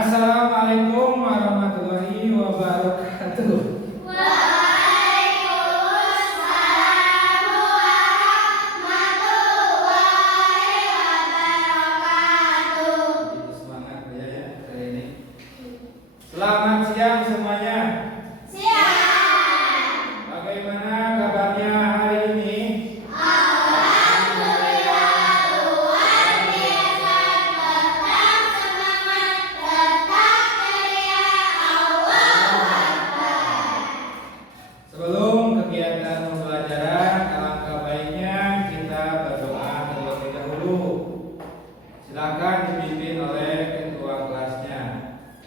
Assalamualaikum warahmatullahi wabarakatuh. Waalaikumsalam warahmatullahi wabarakatuh. Begitu semangat ya hari ini. Selamat siang semuanya. Siang. Bagaimana kabarnya hari ini? Alhamdulillah luar biasa, tetap semangat, tetap ceria. Allahu Akbar. Sebelum kegiatan pembelajaran, alangkah baiknya kita berdoa terlebih dahulu. Silakan dipimpin oleh ketua kelasnya.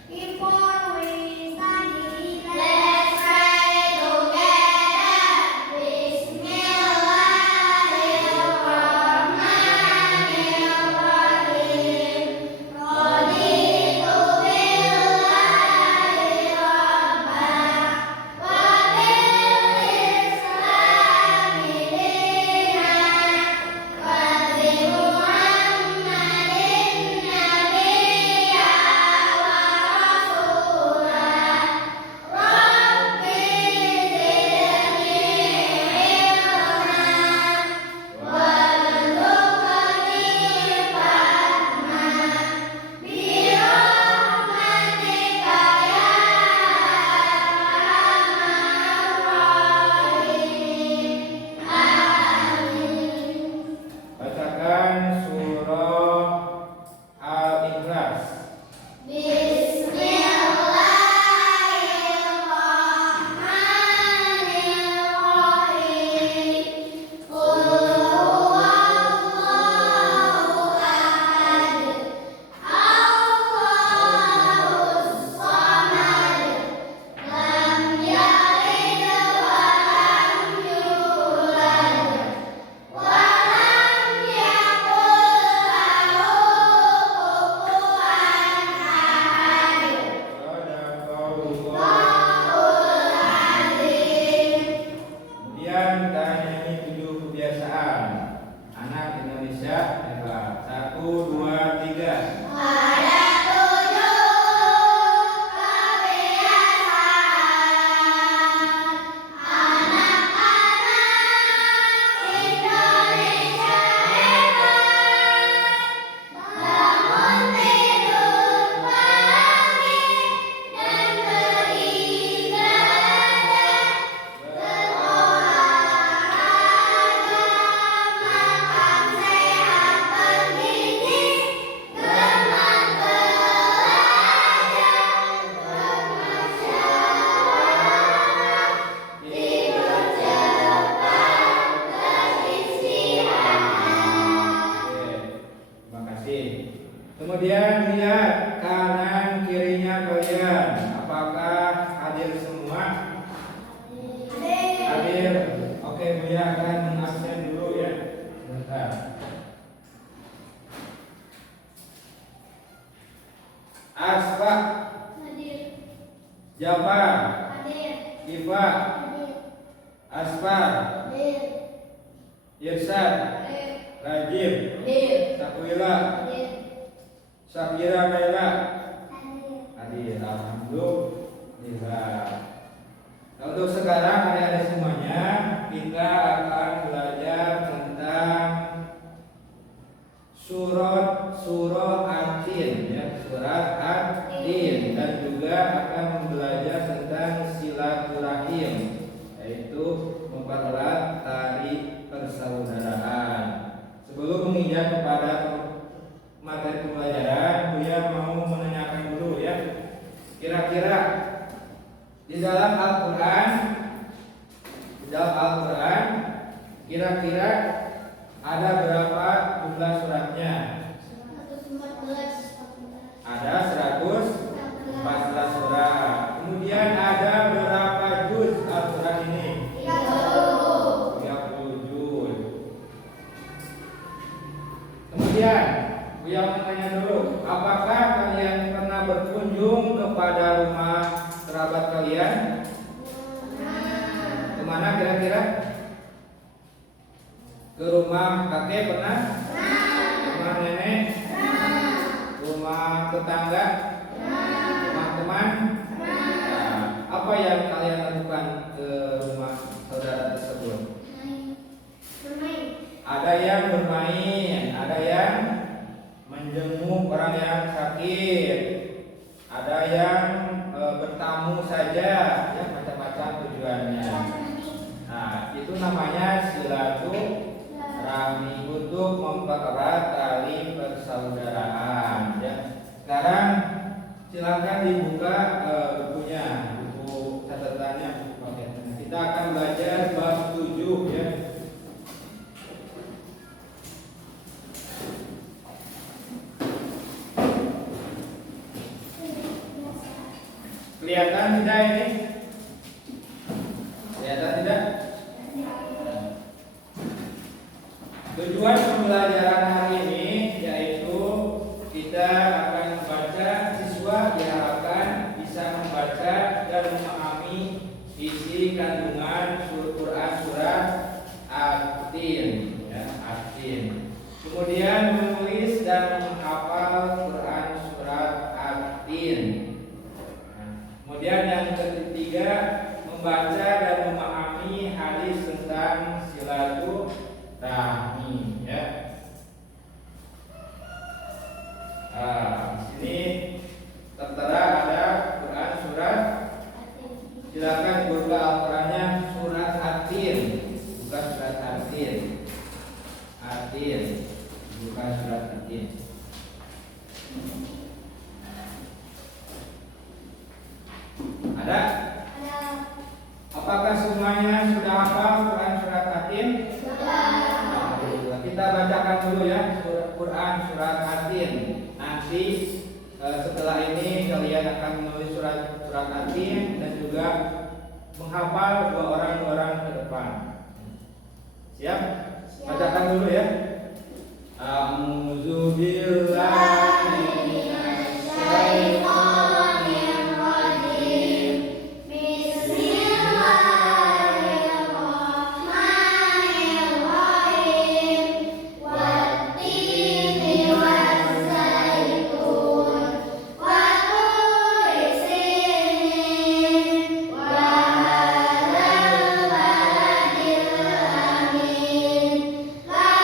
Before we study, let's pray together. Bismillahirrahmanirrahim. Raditu billahi rabbah wa bil islami dinan wa bi Muhammadin nabiyya wa rasulah. Rabbi zidni ilman warzuqni fahman birahmatika ya arhamar rahimin. Amin. Bacakan surah Al-Ikhlas. Bismillahirrahmanirrahim. Qul huwallahu ahad. Allahus samad. Lam yalid wa lam yulad. Wa lam yakul lahu kufuwan ahad. Sadaqallahu. Allahul azim. Kemudian kita nyanyi 7 kebiasaan anak Indonesia hebat. 1, 2, 3. Ada 7 kebiasaan anak-anak Indonesia hebat. Bangun tidur pagi dan beribadah, berolahraga, makan sehat bergizi, gemar belajar, bermusyawarah, tidur cepat, beristirahat. Oke, terima kasih. Kemudian lihat kanan kirinya kalian. Apakah hadir semua? Hadir. Oke, Buya akan mengabsen dulu ya. Bentar. Asfa, Hadir. Jafar, Hadir. Ifa, Hadir. Asfar, Hadir. Irsyad, Hadir. Rajib, Hadir. Sakwila, Hadir. Syakira Kaila. Hadir. Hadir, alhamdulillah. Nah, untuk sekarang adik-adik semuanya kita akan belajar tentang surah Ad-Din ya, surat Ad-Din, dan juga akan belajar tentang silaturahim, yaitu mempererat tali persaudaraan. Sebelum menginjak kepada materi pembelajaran, Buya mau menanyakan dulu ya. Kira-kira di dalam Al-Qur'an kira-kira ada berapa jumlah suratnya? 114. Ada 114 surat. Kemudian ada berapa juz Al-Qur'an ini? 30 juz. Kemudian Buya mau tanya dulu, apakah kalian pernah berkunjung kepada rumah kerabat kalian? Kemana kira-kira? Ke rumah kakek pernah? Rumah nenek? Rumah tetangga? aman? Nah, apa yang kalian lakukan ke rumah saudara tersebut? Bermain. Ada yang bermain, ada yang menjenguk orang yang sakit, ada yang bertamu saja, ya macam-macam tujuannya. Nah, itu namanya silaturahmi untuk mempererat tali persaudaraan. Ya. Sekarang silakan dibuka bukunya, buku catatannya. Kita akan belajar bab 7 ya. Kelihatan tidak ini? Kelihatan tidak? Tujuan pembelajaran hari ini yaitu kita akan membaca, siswa diharapkan bisa membaca dan memahami isi kandungan Quran surat At-Tin, ya, At-Tin. Kemudian menulis dan menghafal Quran surat At-Tin. Kemudian yang ketiga, membaca dan memahami hadis tentang silaturahmi, ya. Nah, di sini tertera ada Quran surat. Silakan buka Al-Qur'annya surat At-Tin, bukan surat At-Tin. At-Tin, bukan surat At-Tin. Ada? Apakah semuanya sudah hafal Quran surat At-Tin? Sudah. Kita bacakan dulu ya Quran surat At-Tin. Nanti setelah ini kalian akan menulis surat At-Tin dan juga menghafal dua orang ke depan. Siap? Bacakan dulu ya. A'udzu billahi minasy syaithanir rajim. Bismillahirrahmanirrahim. Wattini waszaitun wa turi sinin wa hadzal baladil amin. Laqad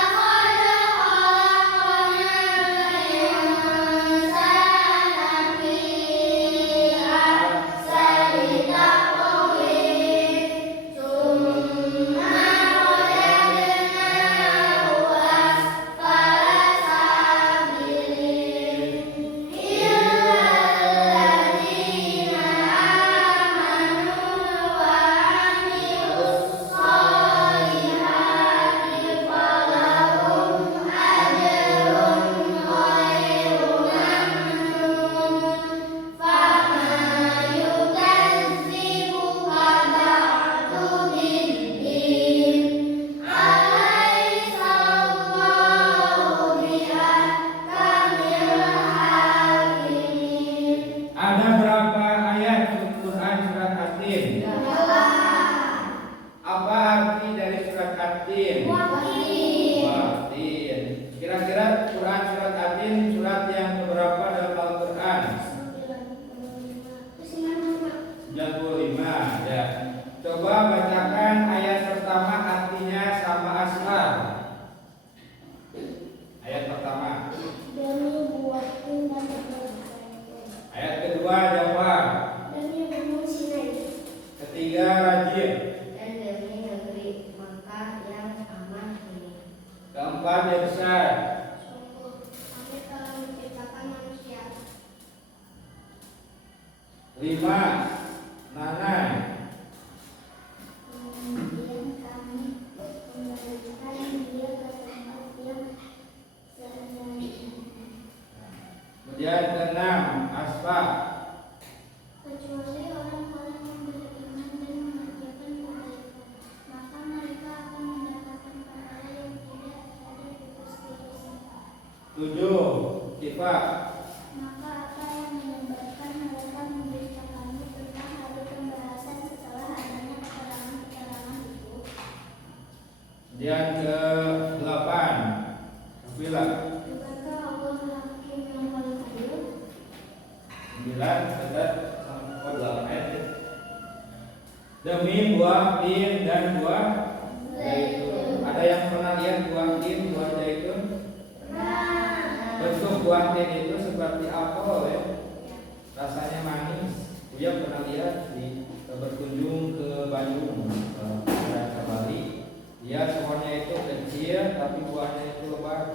Kemudian ke-8, Bila. Bukankah Allah hakim yang paling adil? 9, 8 ayat. Demi buah tin dan buah zaitun. Ada yang pernah lihat buah tin, buah zaitun? Bentuk buah tin itu seperti apel ya. Rasanya manis. Uya pernah lihat di berkunjung ke Bandung, ke Bali. Lihat pohonnya itu kecil tapi buahnya itu lebat.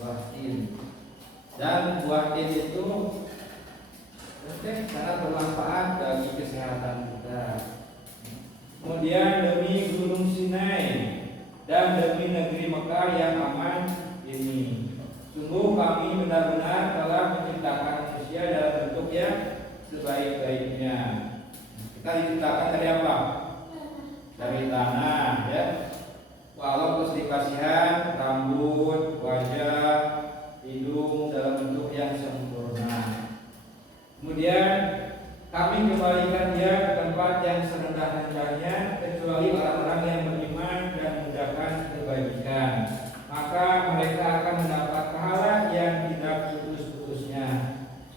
Buah tin. Dan buah tin itu sangat bermanfaat bagi kesehatan kita. Kemudian demi Gunung Sinai dan demi negeri Mekah yang aman ini, sungguh kami benar-benar telah menciptakan manusia dalam bentuk yang sebaik-baiknya. Kita diciptakan dari apa? Dari tanah, ya. Walau terus dikasihan rambut, wajah, hidung dalam bentuk yang sempurna. Kemudian kami kembalikan dia ke tempat yang serendah-rendahnya, kecuali orang-orang yang beriman dan mengerjakan kebaikan. Maka mereka akan mendapat pahala yang tidak putus-putusnya.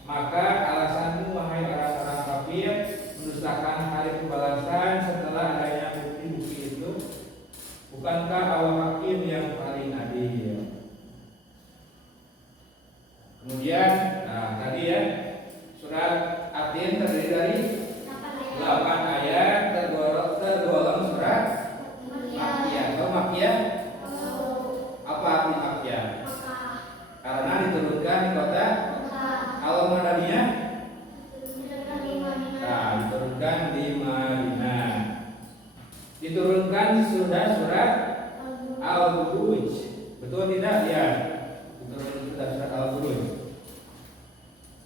Maka alasanmu wahai orang-orang kafir mendustakan hari pembalasan setelah adanya bukti-bukti itu, bukankah Allah hakim yang paling adil? Kemudian, tadi ya, surat Atin terdiri dari 8 ayat, tergolong surat Makkiyah. Atau Makkiyah? Apa arti Makkiyah? Karena diturunkan di kota. Kalau Madinah? Diturunkan di Madinah. Diturunkan sudah surat Al-Buruj. Betul tidak? Ya. Diturunkan sudah surat Al-Buruj.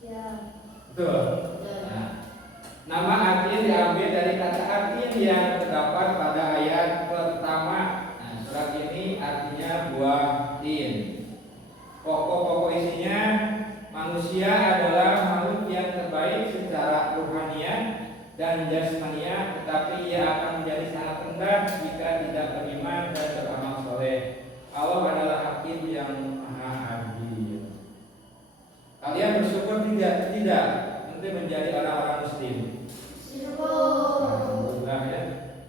Ya. Betul. Nama Atin diambil dari kata Atin yang terdapat pada ayat pertama. Surat ini artinya buah tin. Pokok-pokok isinya, manusia adalah makhluk yang terbaik secara rohaniah dan jasmaniah, tetapi ia akan menjadi sangat rendah jika tidak beriman dan beramal soleh. Allah adalah hakim yang maha adil. Kalian bersyukur tidak? Tidak. Nanti menjadi orang-orang muslim. Alhamdulillah ya.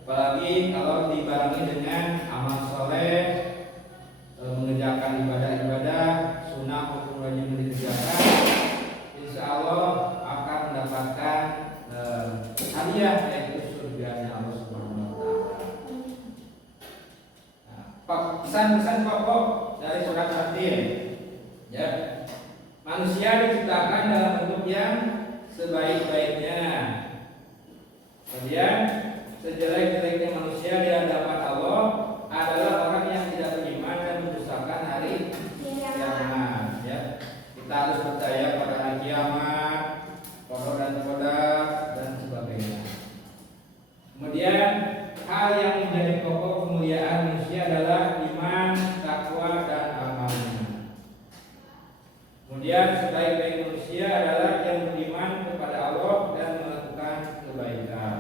Apalagi kalau dibarengi dengan amal soleh, mengerjakan ibadah-ibadah sunnah maupun wajib dikerjakan, insya Allah akan mendapatkan hadiah, yaitu surganya Allah Subhanahu wa Ta'ala. Pesan-pesan pokok dari surat Atin, ya. Manusia diciptakan dalam bentuk yang sebaik-baiknya. Kemudian sejelek-jeleknya manusia di hadapan Allah adalah orang yang tidak beriman dan mendustakan hari kiamat. Ya. Kita harus percaya pada hari kiamat, qada dan qadar dan sebagainya. Kemudian hal yang menjadi pokok kemuliaan manusia adalah iman, takwa dan amalnya. Kemudian sebaik-baik manusia adalah yang beriman kepada Allah dan melakukan kebaikan.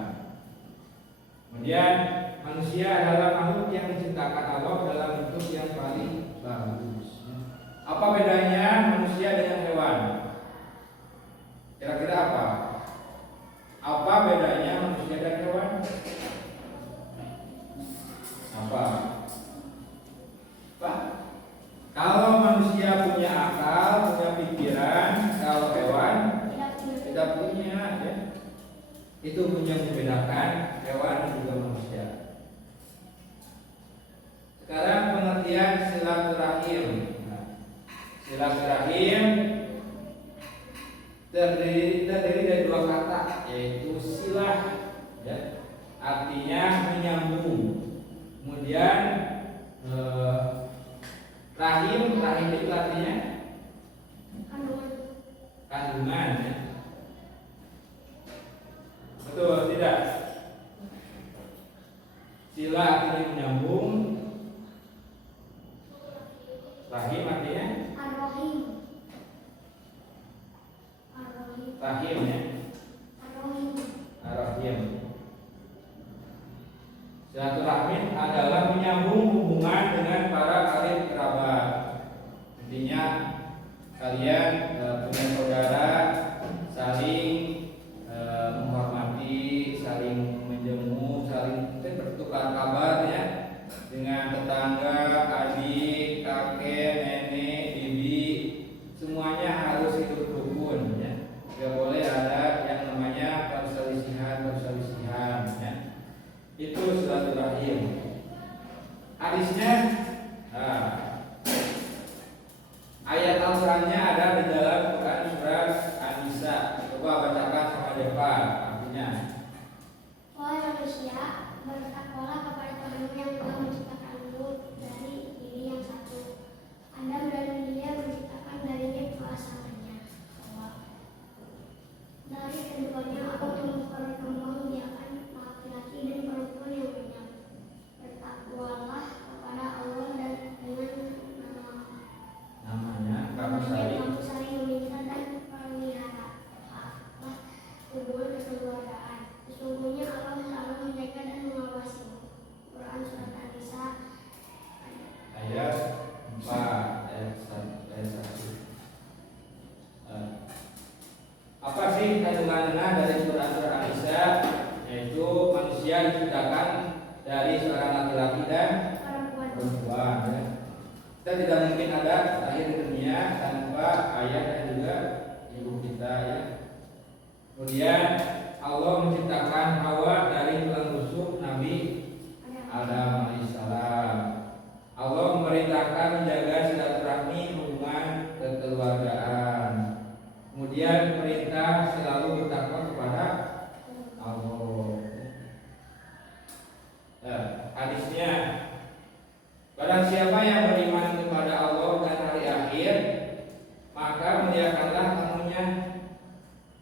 Kemudian manusia adalah makhluk yang diciptakan Allah dalam bentuk yang paling bagus. Apa bedanya manusia dengan hewan? Kira-kira apa? Apa bedanya manusia dan hewan? Apa? Pak, kalau manusia punya akal, punya pikiran, kalau hewan tidak punya, ya. Itu punya membedakan hewan dan juga manusia. Sekarang pengertian silaturahim. Silaturahim terdiri dari dua kata, yaitu silah, ya, artinya menyambung. Kemudian rahim itu artinya kandungan, ya. Betul tidak? Sila artinya menyambung, rahim artinya rahim, ya. Rahim. Silaturahim adalah menyambung hubungan dengan para karib kerabat. Intinya kalian punya saudara hadisnya, nah, ayat Al-Qurannya ada di dalam Quran surat An-Nisa. Coba bacakan sama depan artinya. Wahai manusia, bertakwalah kepada Tuhanmu yang telah menciptakanmu dari diri yang satu. Adam dan dia menciptakan darinya pasangannya. Dari keduanya Allah memperkembangbiakan laki-laki dan perempuan yang banyak. Bertakwalah kepada Allah dan dengan Namanya kamu saling. kamu saling meminta dan pelihara hubungan kekeluargaan. Sesungguhnya Allah selalu menjaga dan mengawasi. Quran surat An-Nisa Ayat 4 ayat 1. Apa sih kandungannya dari surat An-Nisa? Yaitu manusia diciptakan dari seorang laki-laki dan perempuan. Ya. Kita tidak mungkin ada lahir di dunia tanpa ayah dan juga ibu kita. Ya. Kemudian Allah menciptakan Hawa dari tulang rusuk Nabi Adam alaihissalam. Allah memerintahkan menjaga silaturahmi hubungan kekeluargaan. Kemudian perintah selalu bertakwa kepada Allah. Hadisnya, barang siapa yang beriman kepada Allah dan hari akhir, maka muliakanlah tamunya.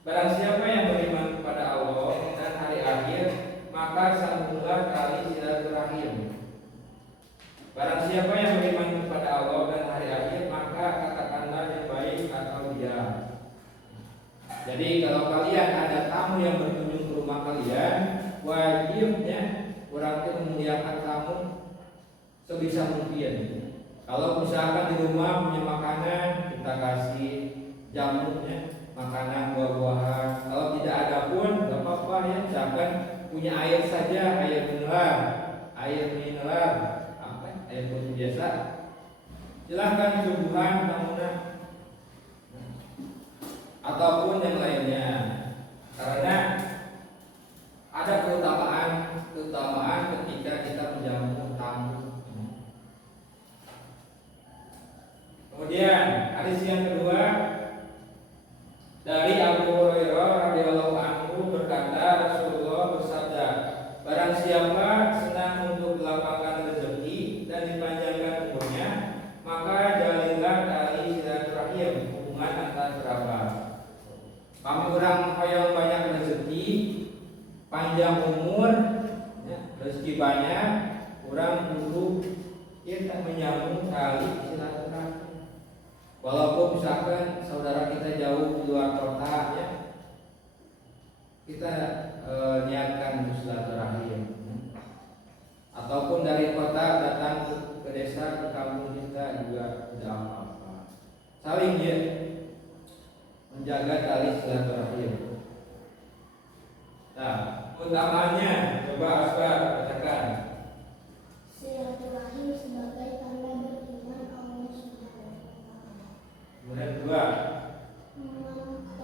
Barang siapa yang beriman kepada Allah dan hari akhir, maka sambunglah tali silaturahim. Barang siapa yang beriman kepada Allah dan hari akhir, maka katakanlah yang baik atau diam. Jadi kalau kalian ada tamu yang berkunjung ke rumah kalian, wajibnya orang itu memuliakan tamu sebisa mungkin. Kalau misalkan di rumah punya makanan, kita kasih jamunya, makanan buah-buahan. Kalau tidak ada pun gak apa-apa ya, misalkan punya air saja, air mineral, air putih biasa, silahkan suguhan tamunya ataupun yang lainnya, karena ada keutamaan ketika kita menjamu tamu. Kemudian hadis yang kedua dari Abu Hurairah radhiyallahu anhu berkata, Rasulullah bersabda, barang siapa senang untuk melapangkan rezeki dan dipanjangkan umurnya, maka jalinlah tali silaturahim, hubungan antar kerabat. Kami orang hoyong banyak rezeki, panjang umur, ya, rezeki banyak, orang dulu kita menyambung tali silaturahim. Walaupun misalkan saudara kita jauh di luar kota, ya, kita niatkan silaturahim. Ataupun dari kota datang ke desa, ke kampung kita juga tidak apa-apa. Saling ya, menjaga tali silaturahim. Nah, utamanya coba Asbar bacakan. silaturahim sebagai tanda beriman Allah Subhanahu wa taala. Kemudian dua,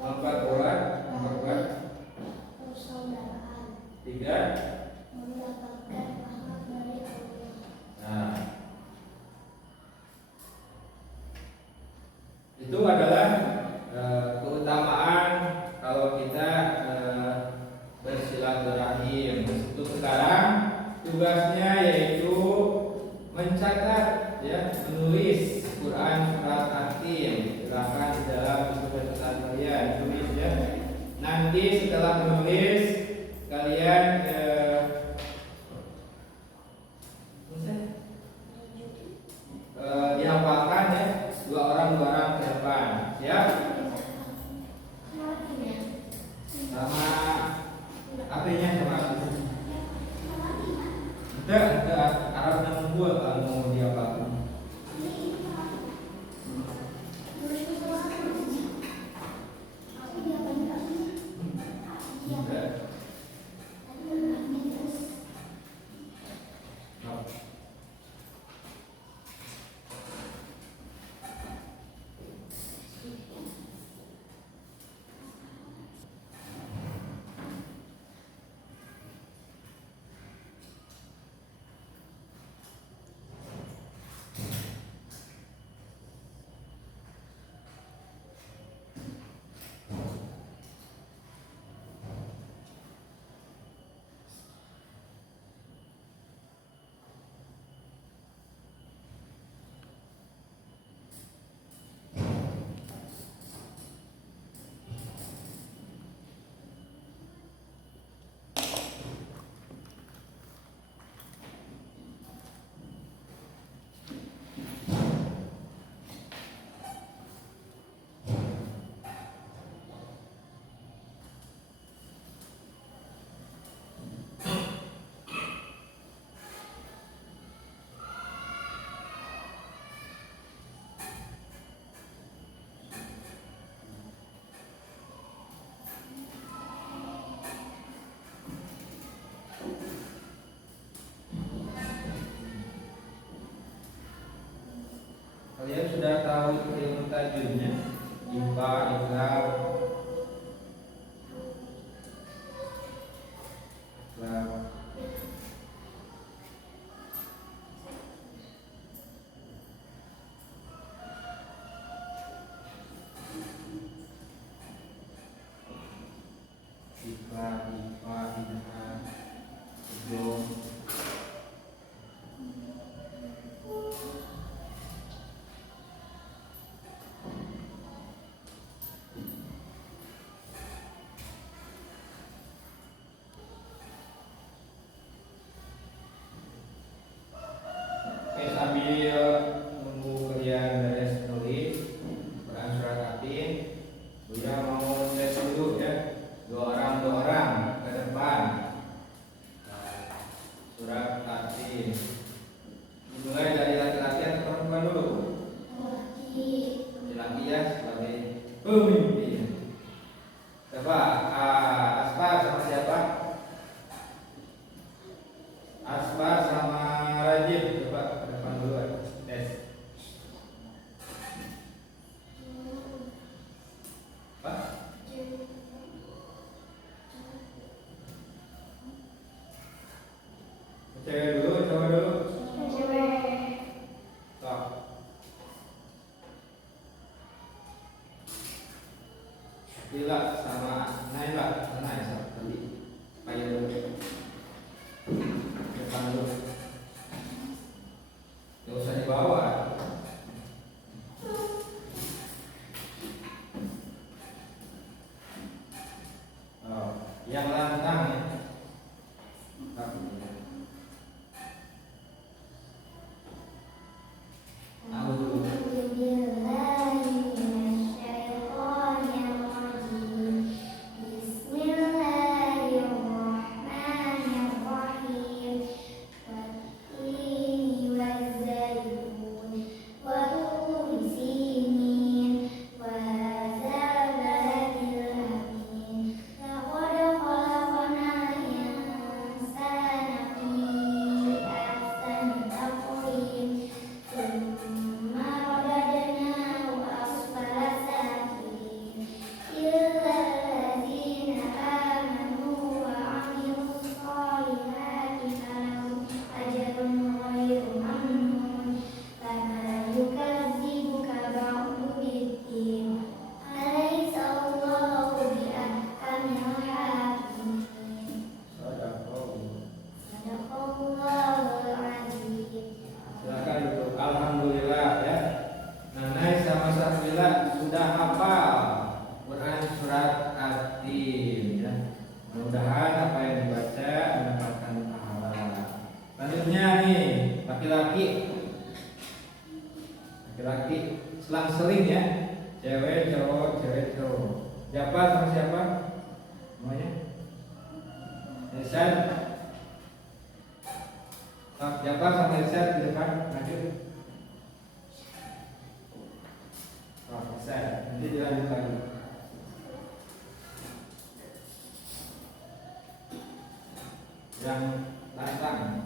memperkuat persaudaraan. tiga, Mendapatkan rahmat dari Allah. nah, itu adalah keutamaan kalau kita bersilaturahim. Untuk sekarang tugasnya yaitu mencatat, ya, menulis Quran surat An-Tin. Silakan di dalam buku catatan kalian tulis, ya. Nanti setelah menulis kalian dihafalkan, ya, dua orang ke depan. Siap? Sama HP-nya sama aku. Ada Arab yang membuat kalau mau dihafalkan. Enggak. Kalian sudah tahu ilmu tajwidnya? IPA, Iqlab, sambil nunggu kalian beres tulis Quran surat Atin, Buya mau tes dulu ya, dua orang ke depan. Surat Atin dimulai dari laki-laki atau perempuan dulu? Laki-laki ya, sebagai pemimpin. Coba Asfar sama siapa? Asfar sama Rajib, coba ke depan dulu tes. Pak? Cewek dulu, cowok dulu. Stop. Bila sama Naila, tadi payah dulu. Depan dulu. Gak usah dibawa. Oh, yang lantang ya. Sudah hafal Quran surat Atin ya. Mudah-mudahan apa yang dibaca mendapatkan pahala. Selanjutnya nih laki-laki selang-seling ya, cewek cowok. Siapa sama siapa? Semuanya? Irsyad. Siapa sama Irsyad di depan? Maju. Nanti dilanjut lagi. Yang lantang.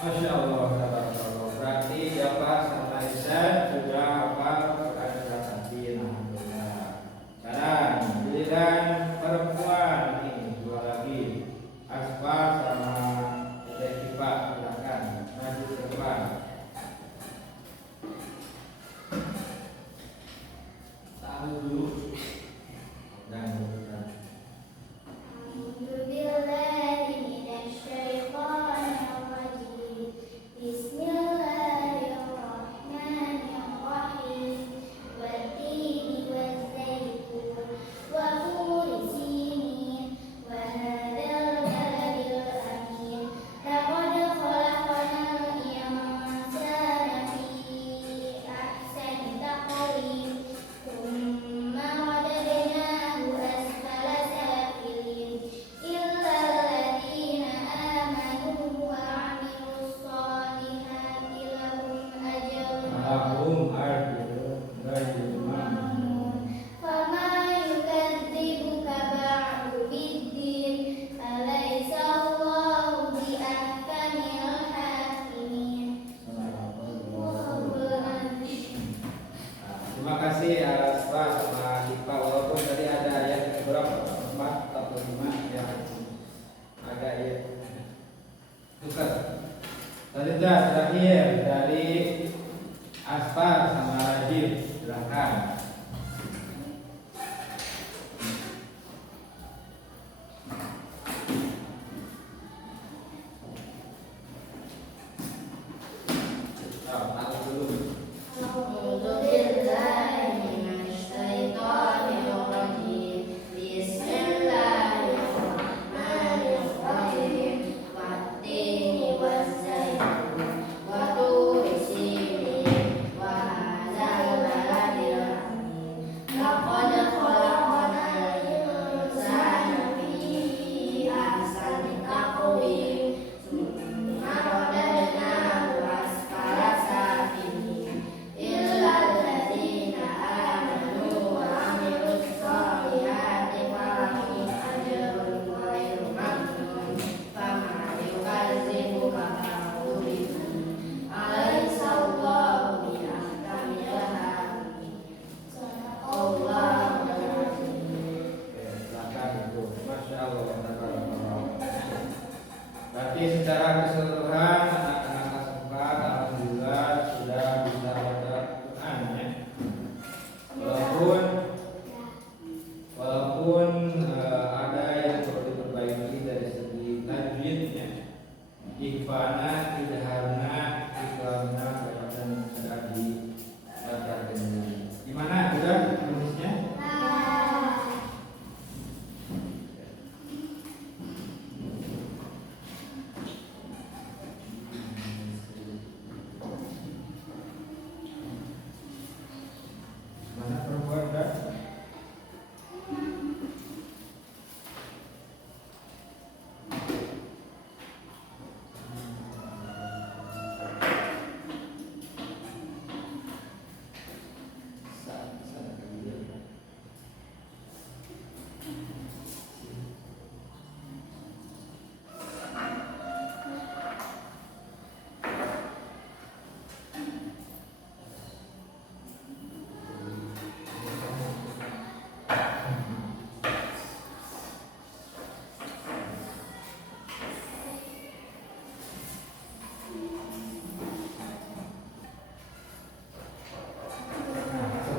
Masya Allah, berarti Jafar sama Irsyad sudah hafal Quran surat Atin. Alhamdulillah. Sekarang giliran perempuan ini dua lagi, Asfar sama Tifa, silakan maju ke depan. Tahu dulu dan bukan. Selanjutnya terakhir dari Aspar sama Rajib, silakan. Berarti secara keseluruhan anak-anak kelas 4 alhamdulillah sudah bisa baca Quran ya. Walaupun ada yang perlu diperbaiki dari segi tajwidnya, ikhfana, idharna, iklamna, dan sudah dibaca dengan. Gimana? Sudah tulisnya?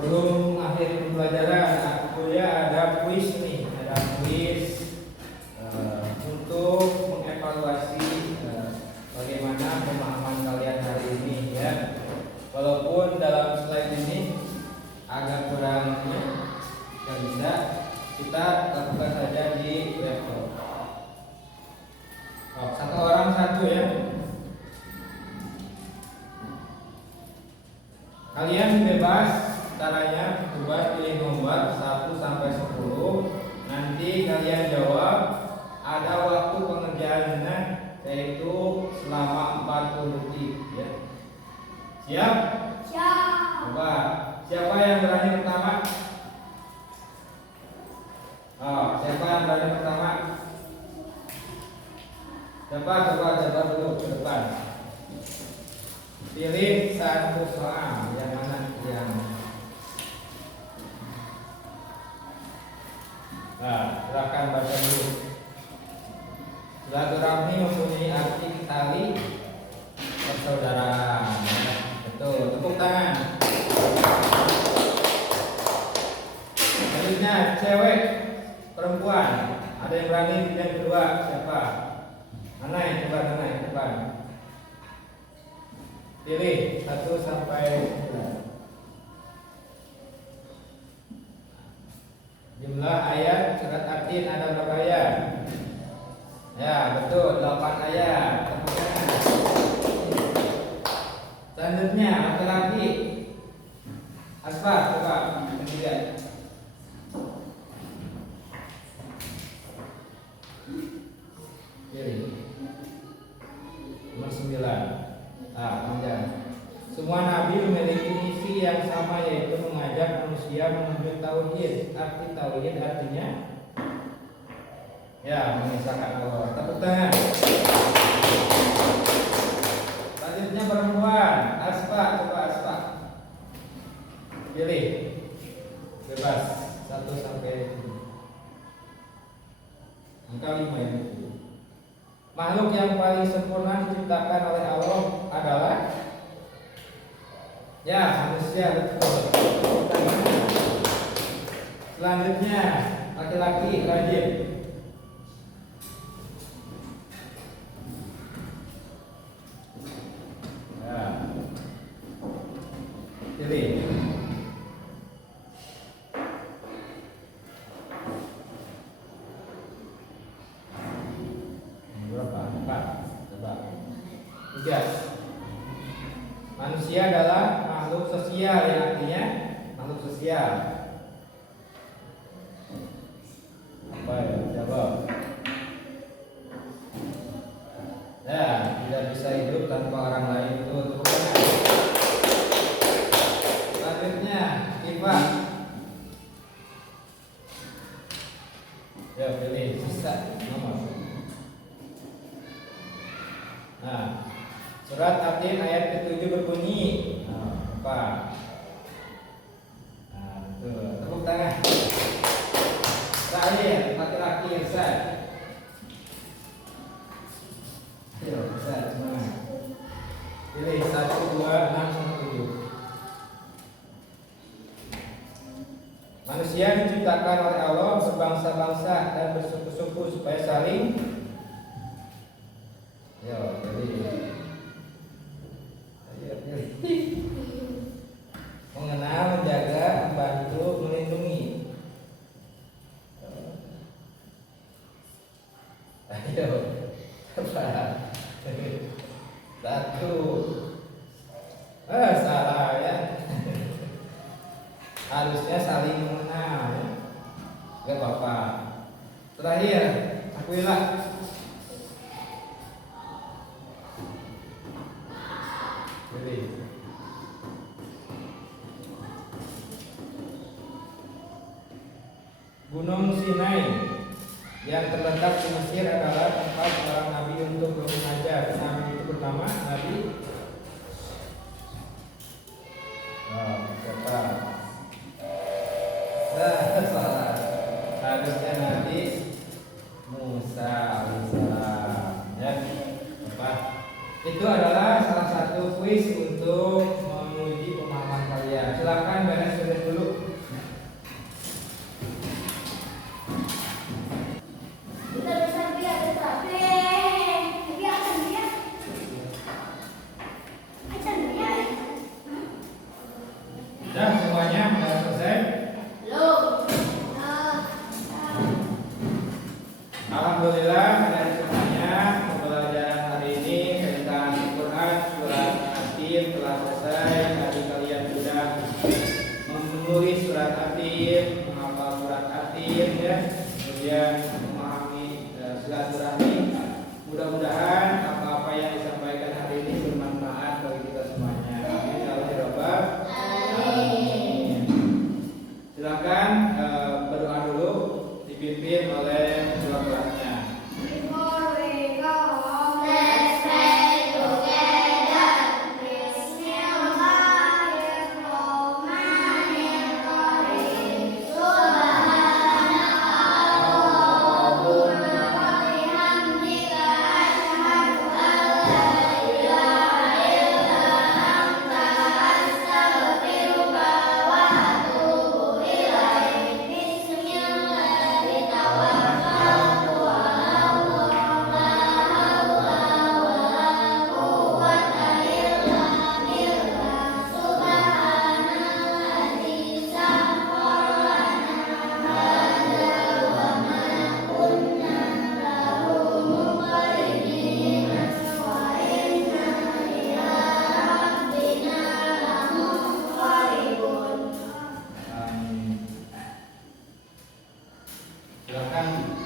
Sebelum akhir pembelajaran kuliah ada kuis nih, ada kuis untuk mengevaluasi bagaimana pemahaman kalian hari ini ya. Walaupun dalam slide ini agak kurang yang bisa kita lakukan saja di laptop. Satu orang satu ya. Kalian bebas caranya, coba pilih nomor 1 sampai 10. Nanti kalian jawab, ada waktu pengerjaannya yaitu selama 40 detik ya. Siap? Siap. Coba, siapa yang berani pertama? Siapa yang berani pertama? Coba dulu ke depan. Pilih satu soal, yang mana yang silakan baca dulu. Silaturahmi mempunyai arti tali persaudaraan. Betul, tepuk tangan. Selanjutnya cewek, perempuan. Ada yang berani yang kedua? Siapa? Mana yang coba ke depan? Pilih 1 sampai 9. Jumlah ayat surat At-Tin ada berapa ayat? Ya, betul, 8 ayat. Selanjutnya laki-laki. Asfar, coba lihat. Pilih. Nomor 9. Panjang. Semua nabi memiliki misi yang sama, yaitu mengajak manusia menuju tauhid. Arti tauhid artinya ya mengesahkan Allah. Tepuk tangan. Selanjutnya perempuan. Coba Aspa. Pilih. Bebas 1 sampai 7. Angka 5 yang itu. Makhluk yang paling sempurna diciptakan oleh Allah adalah ya manusia, betul. Selanjutnya laki-laki rajin. Ya. Pilih. Berapa? 4. Coba. 3. Manusia adalah makhluk sosial, ya, artinya makhluk sosial. Apa ya? Jawab. Ya, tidak bisa hidup tanpa orang lain, itu tepuk tangan. Selanjutnya, Ivan. Ya, pilih sisa nomor. Nah, surat At-Tin ayat ke-7 berbunyi. Nah, apa? Nah, betul. Tepuk tangan. Terakhir, laki-laki yang sah. Ayo, sah, semangat. Pilih 1, 2, 6, sama 7. Manusia diciptakan oleh Allah berbangsa-bangsa dan bersuku-suku supaya saling. Yo, pilih. Ayo, pilih. Mengenal, menjaga, membantu, melindungi. Ayo, cepat. 1. Salah ya. Harusnya saling mengenal ya. Gak apa-apa. Terakhir, akuilah. Pilih. Gunung Sinai yang terletak di Mesir adalah tempat para nabi untuk mengajar. Nabi itu bernama Nabi. Oh, cepat. Salah. Harusnya Nabi Musa alaihissalam. Ya, apa? Itu adalah salah satu kuis untuk menguji pemahaman kalian. Silakan beres dulu. Sudah semuanya sudah selesai? Alhamdulillah dari semuanya pembelajaran hari ini tentang Al-Quran surat At-Tin telah selesai. Tadi kalian sudah menulis surat At-Tin, menghafal surat At-Tin ya, kemudian memahami silaturahmi. Mudah-mudahan apa-apa yang disampaikan hari ini bermanfaat bagi kita semuanya. Amin ya rabbal alamin. Silakan berdoa dulu dipimpin oleh keluarganya. Silakan